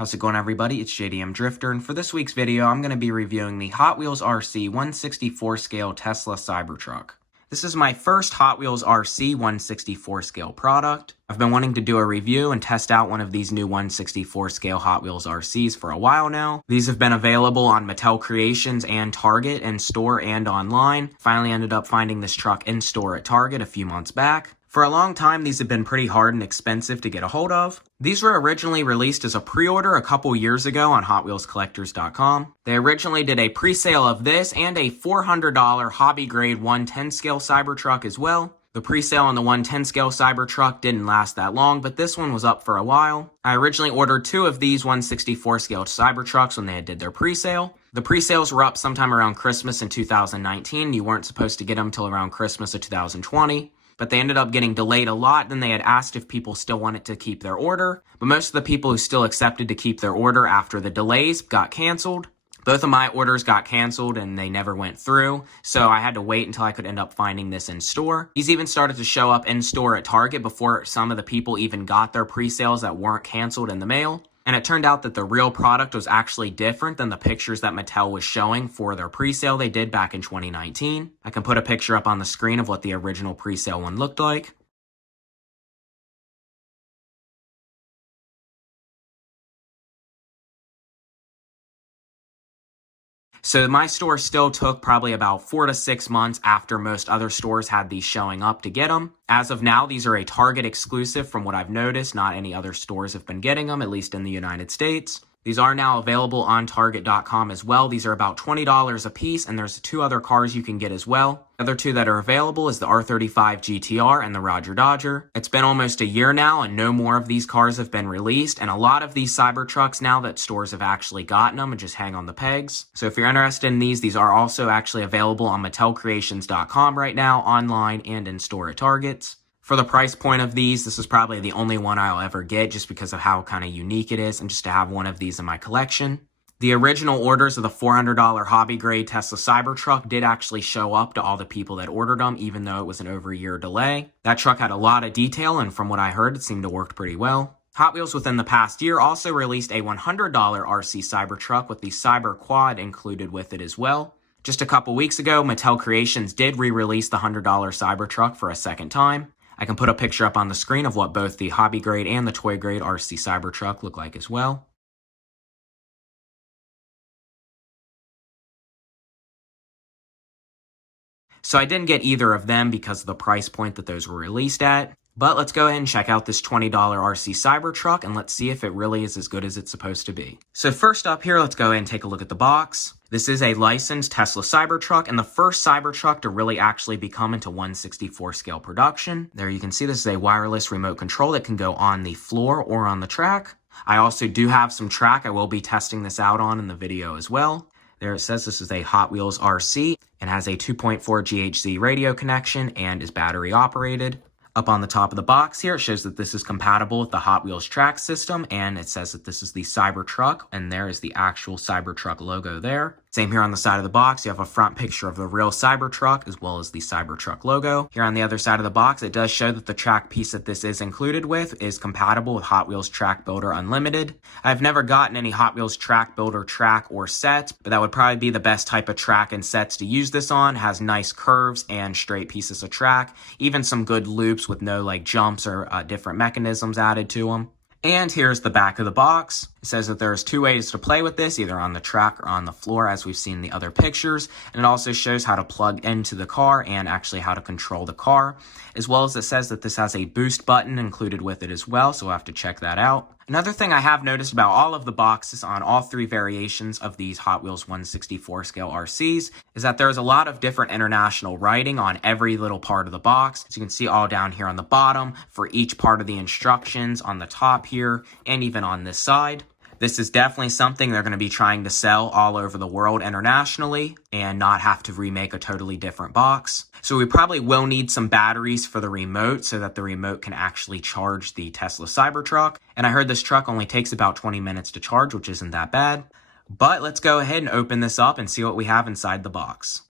How's it going, everybody? It's JDM Drifter, and for this week's video, I'm going to be reviewing the Hot Wheels RC 164 scale Tesla Cybertruck. This is my first Hot Wheels RC 164 scale product. I've been wanting to do a review and test out one of these new 164 scale Hot Wheels RCs for a while now. These have been available on Mattel Creations and Target in store and online. Finally ended up finding this truck in store at Target a few months back. For a long time, these have been pretty hard and expensive to get a hold of. These were originally released as a pre-order a couple years ago on HotWheelsCollectors.com. They originally did a pre-sale of this and a $400 hobby grade 110 scale Cybertruck as well. The pre-sale on the 110 scale Cybertruck didn't last that long, but this one was up for a while. I originally ordered two of these 164 scale Cybertrucks when they did their pre-sale. The pre-sales were up sometime around Christmas in 2019. You weren't supposed to get them till around Christmas of 2020. But they ended up getting delayed a lot. Then they had asked if people still wanted to keep their order. But most of the people who still accepted to keep their order after the delays got canceled. Both of my orders got canceled and they never went through. So I had to wait until I could end up finding this in store. These even started to show up in store at Target before some of the people even got their pre-sales that weren't canceled in the mail. And it turned out that the real product was actually different than the pictures that Mattel was showing for their pre-sale they did back in 2019. I can put a picture up on the screen of what the original pre-sale one looked like. So my store still took probably about 4 to 6 months after most other stores had these showing up to get them. As of now, these are a Target exclusive from what I've noticed. Not any other stores have been getting them, at least in the United States. These are now available on Target.com as well. These are about $20 a piece, and there's two other cars you can get as well. The other two that are available is the R35 GTR and the Roger Dodger. It's been almost a year now, and no more of these cars have been released, and a lot of these Cybertrucks now that stores have actually gotten them and just hang on the pegs. So if you're interested in these are also actually available on MattelCreations.com right now, online and in store at Targets. For the price point of these, this is probably the only one I'll ever get just because of how kind of unique it is and just to have one of these in my collection. The original orders of the $400 hobby grade Tesla Cybertruck did actually show up to all the people that ordered them, even though it was an over a year delay. That truck had a lot of detail, and from what I heard, it seemed to work pretty well. Hot Wheels within the past year also released a $100 RC Cybertruck with the Cyber Quad included with it as well. Just a couple weeks ago, Mattel Creations did re-release the $100 Cybertruck for a second time. I can put a picture up on the screen of what both the hobby grade and the toy grade RC Cybertruck look like as well. So I didn't get either of them because of the price point that those were released at. But let's go ahead and check out this $20 RC Cybertruck and let's see if it really is as good as it's supposed to be. So first up here, let's go ahead and take a look at the box. This is a licensed Tesla Cybertruck and the first Cybertruck to really actually become into 164 scale production. There you can see this is a wireless remote control that can go on the floor or on the track. I also do have some track I will be testing this out on in the video as well. There it says this is a Hot Wheels RC and has a 2.4 GHz radio connection and is battery operated. Up on the top of the box here, it shows that this is compatible with the Hot Wheels track system, and it says that this is the Cybertruck, and there is the actual Cybertruck logo there. Same here on the side of the box, you have a front picture of the real Cybertruck as well as the Cybertruck logo. Here on the other side of the box, it does show that the track piece that this is included with is compatible with Hot Wheels Track Builder Unlimited. I've never gotten any Hot Wheels Track Builder track or set, but that would probably be the best type of track and sets to use this on. It has nice curves and straight pieces of track, even some good loops with no like jumps or different mechanisms added to them. And here's the back of the box. It says that there's two ways to play with this, either on the track or on the floor, as we've seen in the other pictures. And it also shows how to plug into the car and actually how to control the car, as well as it says that this has a boost button included with it as well, so we'll have to check that out. Another thing I have noticed about all of the boxes on all three variations of these Hot Wheels 164 scale RCs is that there's a lot of different international writing on every little part of the box. So you can see all down here on the bottom for each part of the instructions on the top here and even on this side. This is definitely something they're going to be trying to sell all over the world internationally and not have to remake a totally different box. So we probably will need some batteries for the remote so that the remote can actually charge the Tesla Cybertruck. And I heard this truck only takes about 20 minutes to charge, which isn't that bad. But let's go ahead and open this up and see what we have inside the box.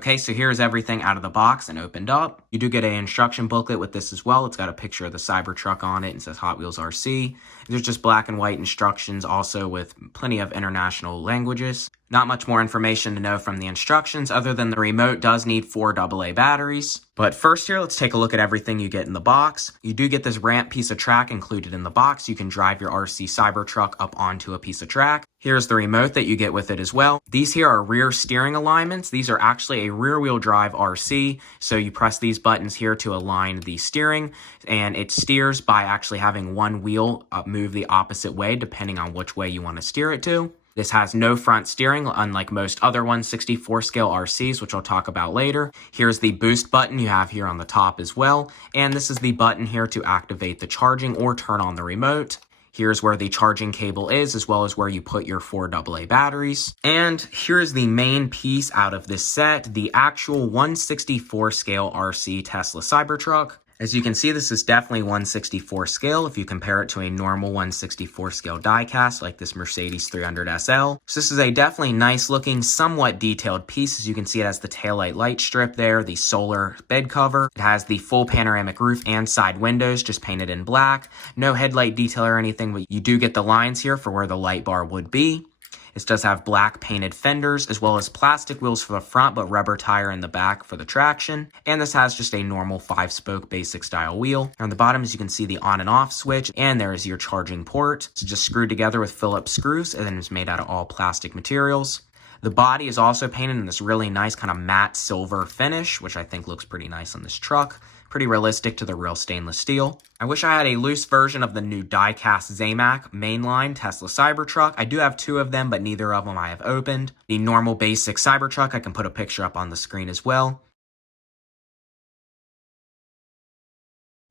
Okay, so here's everything out of the box and opened up. You do get an instruction booklet with this as well. It's got a picture of the Cybertruck on it and says Hot Wheels RC. There's just black and white instructions also with plenty of international languages. Not much more information to know from the instructions other than the remote does need 4 AA batteries. But first here, let's take a look at everything you get in the box. You do get this ramp piece of track included in the box. You can drive your RC Cybertruck up onto a piece of track. Here's the remote that you get with it as well. These here are rear steering alignments. These are actually a rear wheel drive RC. So you press these buttons here to align the steering, and it steers by actually having one wheel move the opposite way depending on which way you want to steer it to. This has no front steering, unlike most other 1/64 scale RCs, which I'll talk about later. Here's the boost button you have here on the top as well. And this is the button here to activate the charging or turn on the remote. Here's where the charging cable is, as well as where you put your 4 AA batteries. And here's the main piece out of this set, the actual 1/64 scale RC Tesla Cybertruck. As you can see, this is definitely 1/64 scale if you compare it to a normal 1/64 scale diecast like this Mercedes 300 SL. So this is a definitely nice looking, somewhat detailed piece. As you can see, it has the taillight light strip there, the solar bed cover. It has the full panoramic roof and side windows just painted in black. No headlight detail or anything, but you do get the lines here for where the light bar would be. It does have black painted fenders as well as plastic wheels for the front but rubber tire in the back for the traction. And this has just a normal 5-spoke basic style wheel. On the bottom, as you can see, the on and off switch, and there is your charging port. It's just screwed together with Phillips screws and then it's made out of all plastic materials. The body is also painted in this really nice kind of matte silver finish, which I think looks pretty nice on this truck. Pretty realistic to the real stainless steel. I wish I had a loose version of the new diecast Zamac mainline Tesla Cybertruck. I do have 2 of them, but neither of them I have opened. The normal basic Cybertruck, I can put a picture up on the screen as well.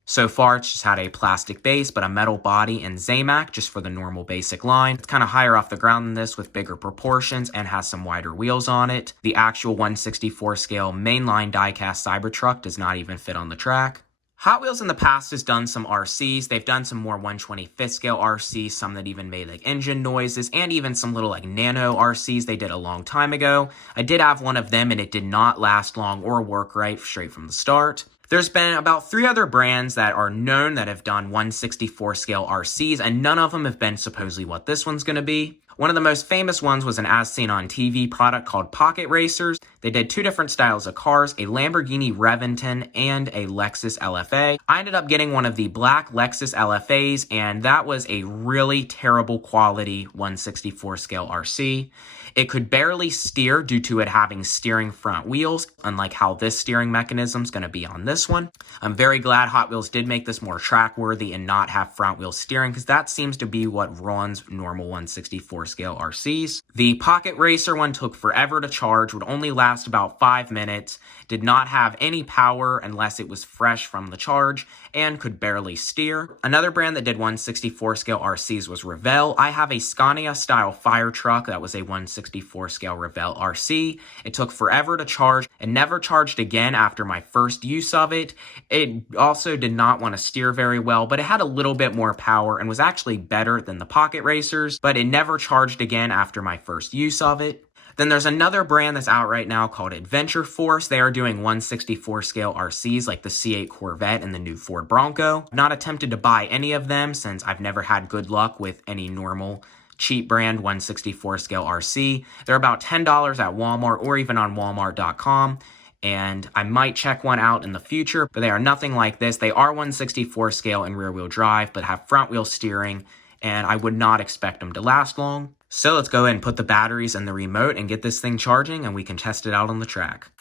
So far, it's just had a plastic base, but a metal body and Zamac just for the normal basic line. It's kind of higher off the ground than this with bigger proportions and has some wider wheels on it. The actual 1/64 scale mainline diecast Cybertruck does not even fit on the track. Hot Wheels in the past has done some RCs. They've done some more 1/25th scale RCs, some that even made like engine noises, and even some little like nano RCs they did a long time ago. I did have one of them and it did not last long or work right straight from the start. There's been about 3 other brands that are known that have done 1/64 scale RCs, and none of them have been supposedly what this one's going to be. One of the most famous ones was an as seen on TV product called Pocket Racers. They did 2 different styles of cars, a Lamborghini Reventon and a Lexus LFA. I ended up getting one of the black Lexus LFAs, and that was a really terrible quality 1/64 scale RC. It could barely steer due to it having steering front wheels, unlike how this steering mechanism is going to be on this one. I'm very glad Hot Wheels did make this more track worthy and not have front wheel steering, because that seems to be what runs normal 1/64 scale RCs. The Pocket Racer one took forever to charge, would only last about 5 minutes, did not have any power unless it was fresh from the charge, and could barely steer. Another brand that did 1/64 scale RCs was Revell. I have a Scania style fire truck that was a 1/64 scale Revell RC. It took forever to charge and never charged again after my first use of it. It also did not want to steer very well, but it had a little bit more power and was actually better than the Pocket Racers, but it never charged again after my first use of it. Then there's another brand that's out right now called Adventure Force. They are doing 1/64 scale RCs like the C8 Corvette and the new Ford Bronco. I've not attempted to buy any of them since I've never had good luck with any normal cheap brand 1/64 scale RC. They're about $10 at Walmart or even on Walmart.com. And I might check one out in the future, but they are nothing like this. They are 1/64 scale and rear wheel drive, but have front wheel steering, and I would not expect them to last long. So let's go ahead and put the batteries in the remote and get this thing charging, and we can test it out on the track.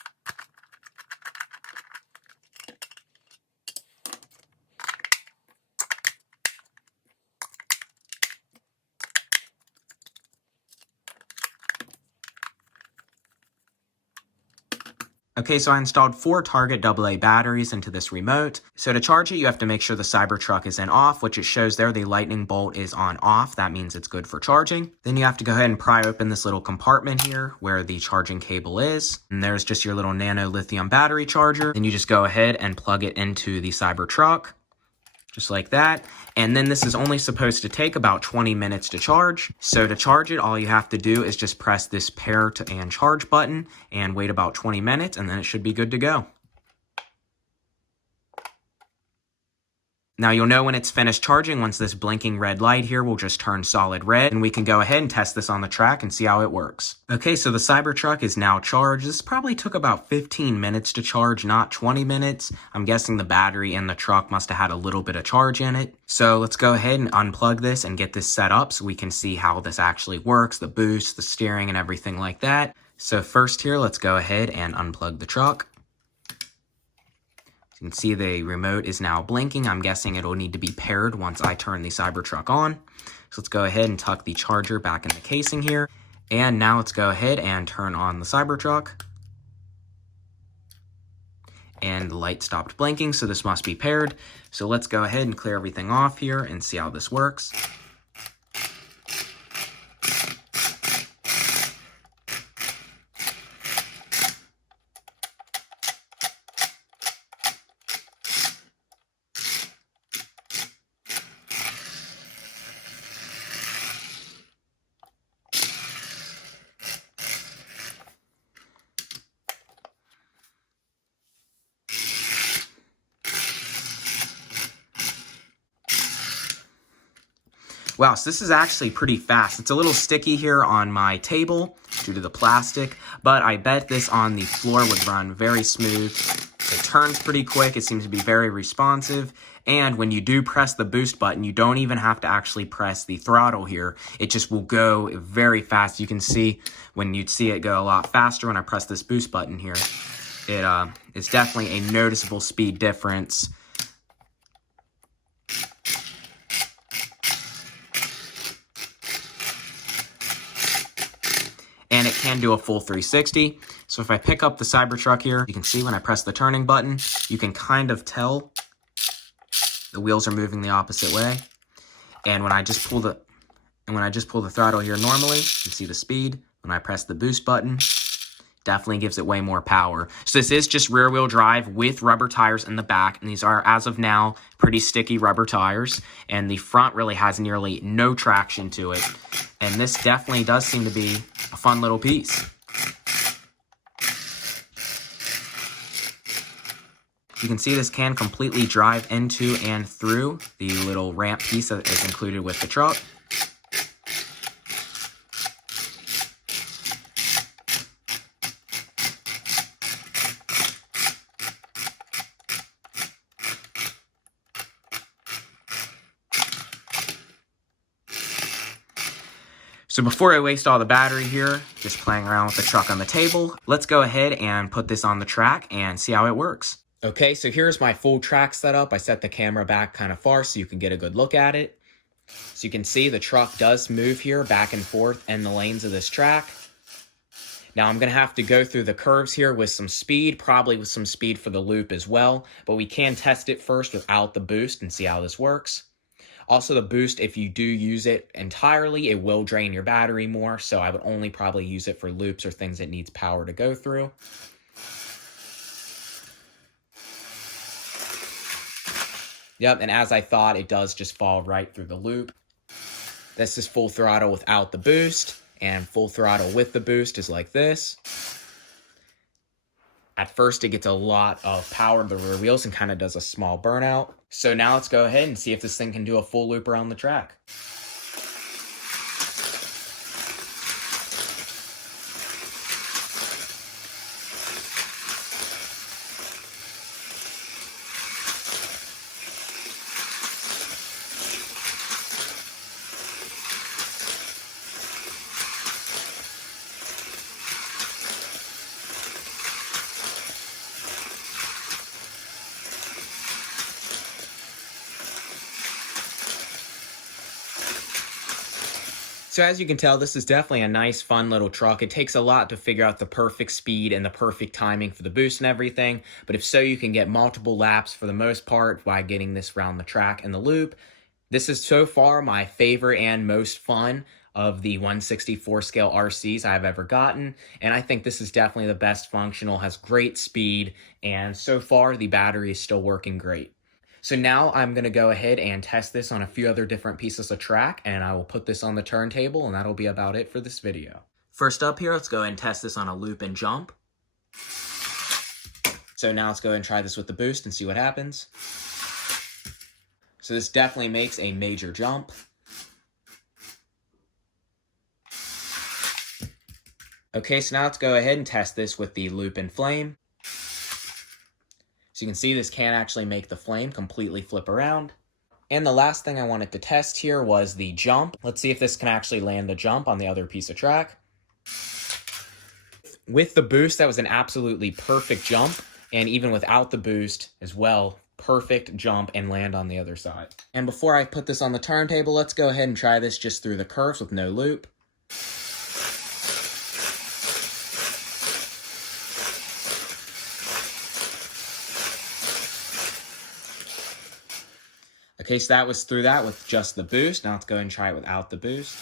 Okay, so I installed 4 Target AA batteries into this remote. So to charge it, you have to make sure the Cybertruck is in off, which it shows there the lightning bolt is on off. That means it's good for charging. Then you have to go ahead and pry open this little compartment here where the charging cable is. And there's just your little nano lithium battery charger. Then you just go ahead and plug it into the Cybertruck. just like that. And then this is only supposed to take about 20 minutes to charge. So to charge it, all you have to do is just press this pair to and charge button and wait about 20 minutes, and then it should be good to go. Now you'll know when it's finished charging once this blinking red light here will just turn solid red, and we can go ahead and test this on the track and see how it works. Okay, so the Cybertruck is now charged. This probably took about 15 minutes to charge, not 20 minutes. I'm guessing the battery in the truck must have had a little bit of charge in it. So let's go ahead and unplug this and get this set up so we can see how this actually works, the boost, the steering, and everything like that. So first here, let's go ahead and unplug the truck. You can see the remote is now blinking. I'm guessing it'll need to be paired once I turn the Cybertruck on. So let's go ahead and tuck the charger back in the casing here. And now let's go ahead and turn on the Cybertruck. And the light stopped blinking, so this must be paired. So let's go ahead and clear everything off here and see how this works. Wow, so this is actually pretty fast. It's a little sticky here on my table due to the plastic, but I bet this on the floor would run very smooth. It turns pretty quick. It seems to be very responsive. And when you do press the boost button, you don't even have to actually press the throttle here. It just will go very fast. You can see when you'd see it go a lot faster when I press this boost button here. It's definitely a noticeable speed difference. And it can do a full 360. So if I pick up the Cybertruck here, you can see when I press the turning button, you can kind of tell the wheels are moving the opposite way. And when I just pull the throttle here normally, you can see the speed. When I press the boost button, definitely gives it way more power. So this is just rear wheel drive with rubber tires in the back, and these are, as of now, pretty sticky rubber tires, and the front really has nearly no traction to it. And this definitely does seem to be a fun little piece. You can see this can completely drive into and through the little ramp piece that is included with the truck. So before I waste all the battery here, just playing around with the truck on the table, let's go ahead and put this on the track and see how it works. Okay, so here's my full track setup. I set the camera back kind of far so you can get a good look at it. So you can see the truck does move here back and forth in the lanes of this track. Now I'm going to have to go through the curves here with some speed, probably with some speed for the loop as well, but we can test it first without the boost and see how this works. Also, the boost, if you do use it entirely, it will drain your battery more, so I would only probably use it for loops or things that needs power to go through. Yep, and as I thought, it does just fall right through the loop. This is full throttle without the boost, and full throttle with the boost is like this. At first, it gets a lot of power to the rear wheels and kind of does a small burnout. So now let's go ahead and see if this thing can do a full loop around the track. So as you can tell, this is definitely a nice, fun little truck. It takes a lot to figure out the perfect speed and the perfect timing for the boost and everything. But if so, you can get multiple laps for the most part by getting this around the track and the loop. This is so far my favorite and most fun of the 1/64 scale RCs I've ever gotten. And I think this is definitely the best functional, has great speed, and so far the battery is still working great. So now I'm going to go ahead and test this on a few other different pieces of track, and I will put this on the turntable, and that'll be about it for this video. First up here, let's go ahead and test this on a loop and jump. So now let's go ahead and try this with the boost and see what happens. So this definitely makes a major jump. Okay, so now let's go ahead and test this with the loop and flame. So you can see this can actually make the flame completely flip around. And the last thing I wanted to test here was the jump. Let's see if this can actually land the jump on the other piece of track. With the boost, that was an absolutely perfect jump. And even without the boost as well, perfect jump and land on the other side. And before I put this on the turntable, let's go ahead and try this just through the curves with no loop. Okay, so that was through that with just the boost. Now let's go ahead and try it without the boost.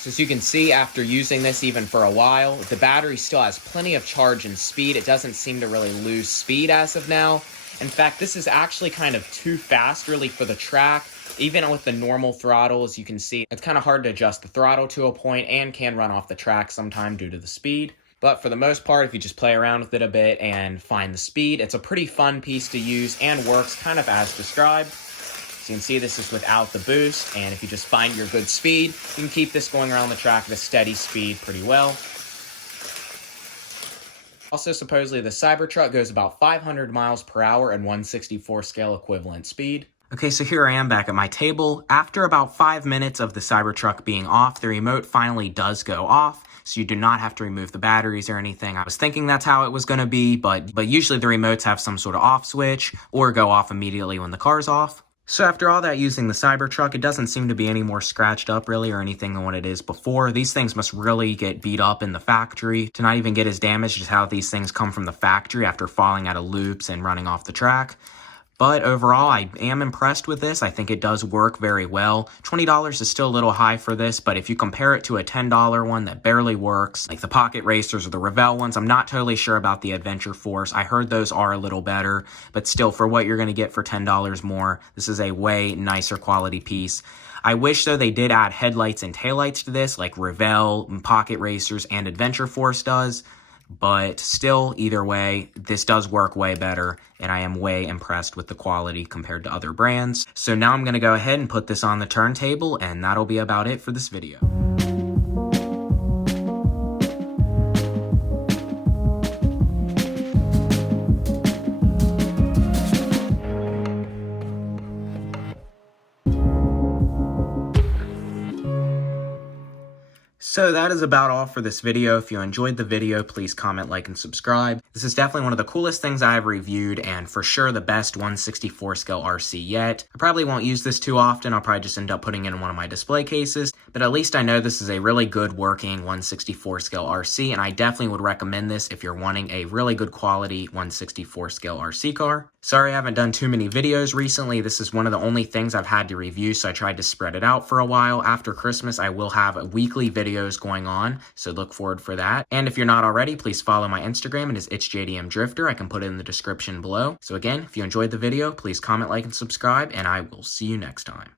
So as you can see, after using this even for a while, the battery still has plenty of charge and speed. It doesn't seem to really lose speed as of now. In fact, this is actually kind of too fast really for the track. Even with the normal throttle, as you can see, it's kind of hard to adjust the throttle to a point and can run off the track sometime due to the speed. But for the most part, if you just play around with it a bit and find the speed, it's a pretty fun piece to use and works kind of as described. So you can see this is without the boost, and if you just find your good speed, you can keep this going around the track at a steady speed pretty well. Also, supposedly the Cybertruck goes about 500 miles per hour and 1/64 scale equivalent speed. Okay, so here I am back at my table. After about 5 minutes of the Cybertruck being off, the remote finally does go off, so you do not have to remove the batteries or anything. I was thinking that's how it was going to be, but usually the remotes have some sort of off switch or go off immediately when the car's off. So after all that, using the Cybertruck, it doesn't seem to be any more scratched up really or anything than what it is before. These things must really get beat up in the factory to not even get as damaged as how these things come from the factory after falling out of loops and running off the track. But overall, I am impressed with this. I think it does work very well. $20 is still a little high for this, but if you compare it to a $10 one that barely works, like the Pocket Racers or the Revell ones, I'm not totally sure about the Adventure Force. I heard those are a little better, but still, for what you're going to get for $10 more, this is a way nicer quality piece. I wish, though, they did add headlights and taillights to this, like Revell, Pocket Racers, and Adventure Force does. But still, either way, this does work way better, and I am way impressed with the quality compared to other brands. So now I'm going to go ahead and put this on the turntable, and that'll be about it for this video. So that is about all for this video. If you enjoyed the video, please comment, like, and subscribe. This is definitely one of the coolest things I have reviewed, and for sure the best 1/64 scale RC yet. I probably won't use this too often. I'll probably just end up putting it in one of my display cases, but at least I know this is a really good working 1/64 scale RC, and I definitely would recommend this if you're wanting a really good quality 1/64 scale RC car. Sorry I haven't done too many videos recently. This is one of the only things I've had to review, so I tried to spread it out for a while. After Christmas, I will have weekly videos going on, so look forward for that. And if you're not already, please follow my Instagram. It is itsjdmdrifter. I can put it in the description below. So again, if you enjoyed the video, please comment, like, and subscribe, and I will see you next time.